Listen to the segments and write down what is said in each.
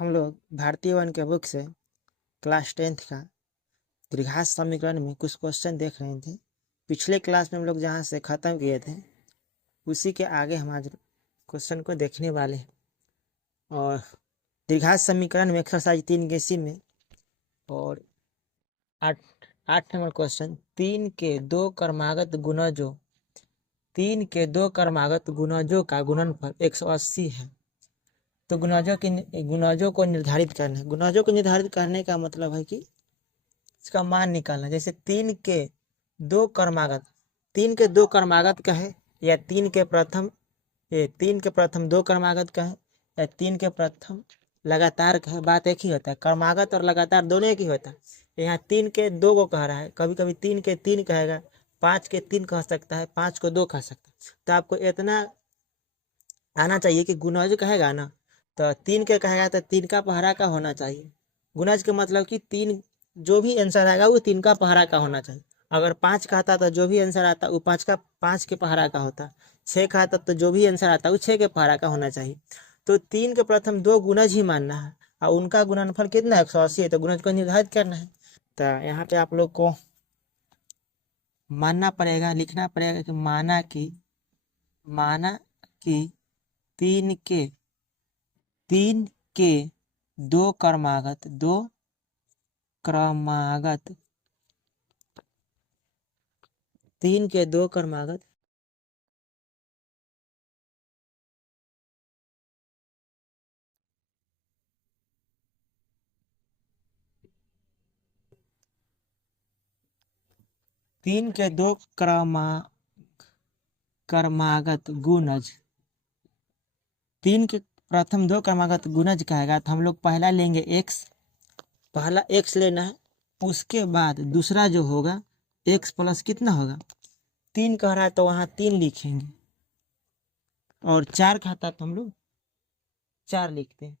हम लोग भारतीय वन के बुक से क्लास 10th का द्विघात समीकरण में कुछ क्वेश्चन देख रहे थे। पिछले क्लास में हम लोग जहाँ से ख़त्म किए थे उसी के आगे हम आज क्वेश्चन को देखने वाले हैं। और द्विघात समीकरण में एक्सरसाइज 3 में और 8 नंबर क्वेश्चन 3 के दो क्रमागत गुणजों का गुणनफल 180 है। तो गुणजों को निर्धारित करना है। गुणजों को निर्धारित करने का मतलब है कि इसका मान निकालना। जैसे 3 के दो क्रमागत का है या 3 के प्रथम दो क्रमागत का है या 3 के प्रथम लगातार का है, बात एक ही होता है। क्रमागत और लगातार दोनों एक ही होता है। यहाँ 3 के 2 को कह रहा है, कभी कभी 3 के 3 कहेगा, 5 के 3 कह सकता है, 5 को 2 कह सकता है। तो आपको इतना आना चाहिए कि गुणज कहेगा ना तो 3 के कहेगा तो 3 का पहरा का होना चाहिए। गुणज के मतलब कि 3 जो भी आंसर आएगा वो 3 का पहरा का होना चाहिए। अगर 5 का आता तो जो भी आंसर आता वो 5 के पहरा का होता। 6 का आता तो जो भी आंसर आता वो 6 के पहरा का होना चाहिए। तो 3 के प्रथम 2 गुणज ही मानना है और उनका गुणनफल कितना है, 180 है। तो गुणज को निर्धारित करना है। तो यहाँ पे आप लोग को मानना पड़ेगा, लिखना पड़ेगा कि माना कि 3 के दो क्रमागत 3 के दो क्रमागत क्रमागत गुणज 3 के प्रथम 2 क्रमागत गुणज कहेगा तो हम लोग पहला लेंगे पहला x लेना है। उसके बाद दूसरा जो होगा x प्लस कितना होगा, 3 कह रहा है तो वहाँ 3 लिखेंगे और 4 कहता तो हम लोग 4 लिखते हैं।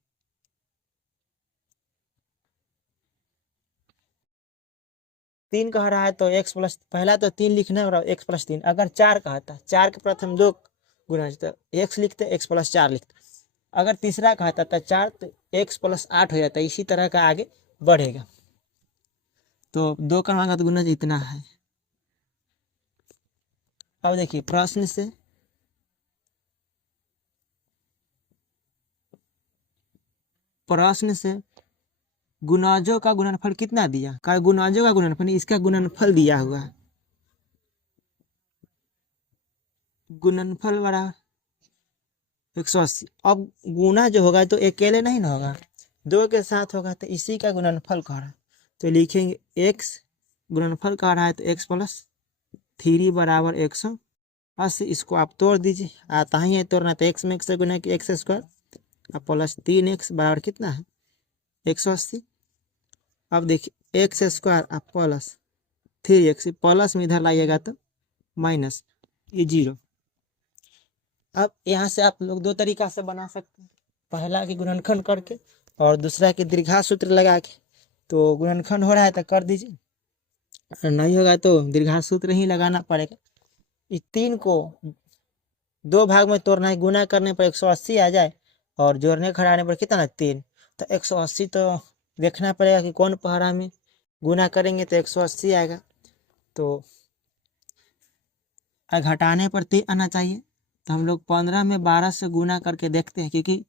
तीन कह रहा है तो x प्लस पहला तो 3 लिखना है और x प्लस 3। अगर 4 कहता, 4 के प्रथम 2 गुणज तो x लिखते, x प्लस 4 लिखते। अगर तीसरा कहता था 4 तो x प्लस 8 हो जाता है। इसी तरह का आगे बढ़ेगा। तो 2 क्रमागत गुणज इतना है। अब देखिए प्रश्न से गुणजों का गुणनफल कितना दिया, गुणजों का गुणनफल इसका गुणनफल दिया हुआ है। गुणनफल बराबर 180। अब गुना जो होगा तो अकेले नहीं ना होगा, 2 के साथ होगा। तो इसी का गुणनफल कह रहा है तो लिखेंगे x गुणनफल कह रहा है तो x प्लस 3 बराबर 180। इसको आप तोड़ दीजिए, आता ही है तोड़ना। तो x में x से गुना कि x स्क्वायर और प्लस 3x बराबर कितना है 180। अब देखिए x स्क्वायर और प्लस 3x प्लस में इधर लाइएगा तो माइनस, ये 0। अब यहाँ से आप लोग 2 तरीका से बना सकते हैं, पहला की गुणनखंड करके और दूसरा की द्विघात सूत्र लगा के। तो गुणनखंड हो रहा है तो कर दीजिए, नहीं होगा तो द्विघात सूत्र ही लगाना पड़ेगा। इस 3 को 2 भाग में तोड़ना है, गुना करने पर 180 आ जाए और जोड़ने खड़ाने पर कितना 3। तो 180 तो देखना पड़ेगा कि कौन पहरा में गुना करेंगे तो 180 आएगा। तो घटाने पर 3 आना चाहिए। तो हम लोग 15 में 12 से गुना करके देखते हैं, क्योंकि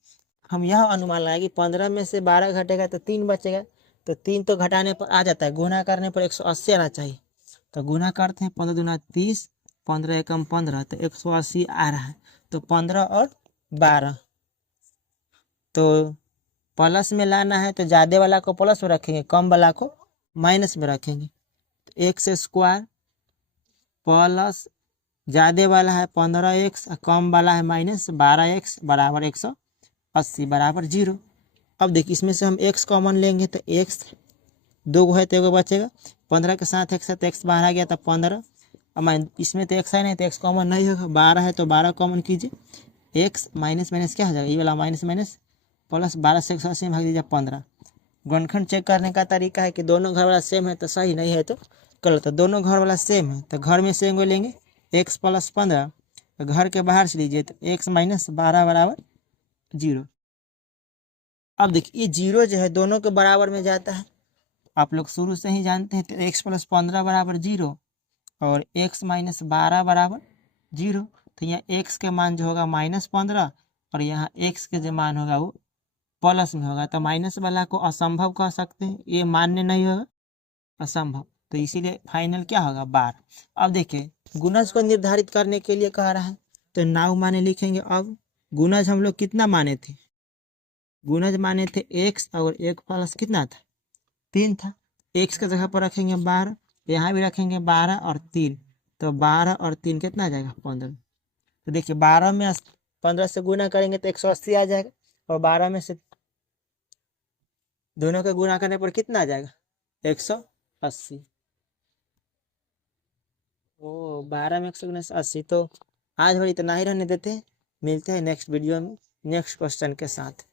हम यह अनुमान लगाए कि 15 में से 12 घटेगा तो 3 बचेगा। तो 3 तो घटाने पर आ जाता है, गुना करने पर 180 आना चाहिए। तो गुना करते हैं, 15 दूना 30, 15 एकम 15 तो 180 आ रहा है। तो 15 और 12 तो प्लस में लाना है तो ज़्यादा वाला को प्लस में रखेंगे, कम वाला को माइनस में रखेंगे। तो एक्स स्क्वायर प्लस ज़्यादा वाला है 15x, कम वाला है माइनस 12x बराबर 180 बराबर 0। अब देखिए इसमें से हम x कॉमन लेंगे तो x 2 है तो 1 बचेगा। 15 के साथ x है तो x बाहर आ गया तो 15। अब इसमें तो x है नहीं तो x कॉमन नहीं होगा। 12 है तो 12 कॉमन कीजिए, x माइनस माइनस क्या हो जाएगा, ये वाला माइनस माइनस प्लस 12 से 180 में भाग दीजिए 15। गुणनखंड चेक करने का तरीका है कि दोनों घर वाला सेम है तो सही, नहीं है तो गलत। तो दोनों घर वाला सेम है तो घर में सेम को लेंगे, x प्लस 15 घर के बाहर से लीजिए तो x माइनस 12 बराबर 0। अब देखिए ये जीरो जो है दोनों के बराबर में जाता है, आप लोग शुरू से ही जानते हैं। तो एक्स प्लस 15 बराबर जीरो और एक्स माइनस 12 बराबर जीरो। तो यहाँ एक्स के मान जो होगा -15 और यहाँ एक्स के जो मान होगा वो प्लस में होगा। तो माइनस वाला को असंभव कह सकते हैं, ये मान्य नहीं होगा, असंभव। तो इसीलिए फाइनल क्या होगा 12। अब देखिए गुणज को निर्धारित करने के लिए कह रहा है, तो नाउ माने लिखेंगे। अब गुणज हम लोग कितना माने थे, गुणज माने थे एक्स और एक प्लस कितना था 3 था। एक्स की जगह पर रखेंगे 12, यहाँ भी रखेंगे 12 और 3, तो 12 और 3 कितना आ जाएगा 15। तो देखिए 12 में 15 से गुना करेंगे तो 180 आ जाएगा, और 12 में से दोनों का गुना करने पर कितना आ जाएगा 180। ओ 12 में 180। तो आज और इतना ही रहने देते हैं, मिलते हैं नेक्स्ट वीडियो में नेक्स्ट क्वेश्चन के साथ।